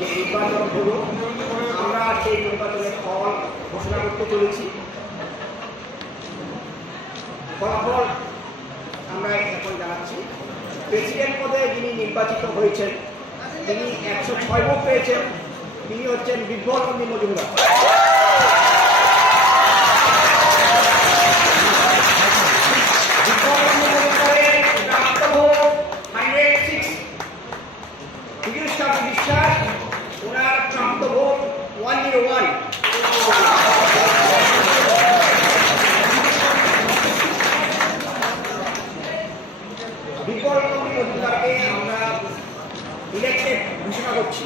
নির্বাচন হলো। আমরা সেই নির্বাচনের ফল ঘোষণা করতে চলেছি। ফলাফল আমরা এখন জানাচ্ছি। প্রেসিডেন্ট পদে যিনি নির্বাচিত হয়েছেন, তিনি একশো ছয় ভোট পেয়েছেন। তিনি হচ্ছেন বিপ্লব মজুমদার। বিকল্প মজুমদারকে আমরা ইলেক্টেড ঘোষণা করছি।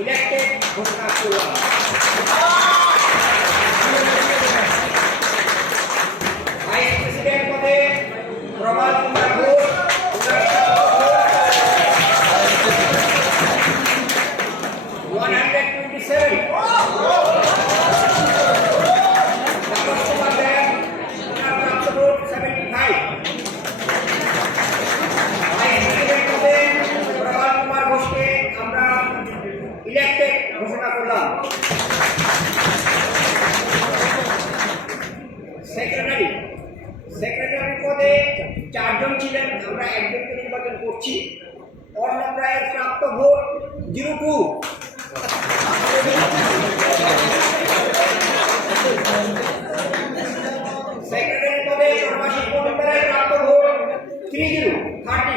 ইলেক্টেড ঘোষণা করলাম সেক্রেটারি সেক্রেটারি পদে চারজন ছিলেন। আমরা একজনকে নির্বাচন করছি। অর্ণব রায়ের প্রাপ্ত ভোট জিরো টু। সেক্রেটারি পদে প্রবাসী কর্মীদের প্রাপ্ত ভোট থ্রি জিরো থার্টি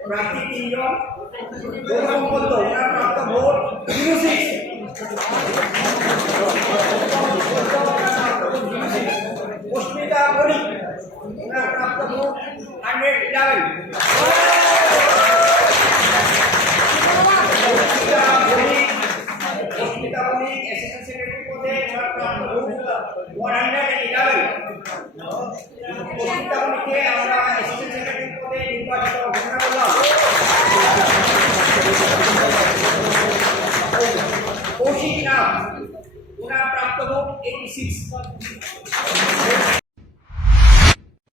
প্রার্থী তিনজন গৌরব বলত ওনার প্রাপ্ত vote zero six Pushpita Banik ওনার প্রাপ্ত vote hundred eleven Pushpita Kaushik নাম ওনার প্রাপ্ত ভোট এইটি সিক্স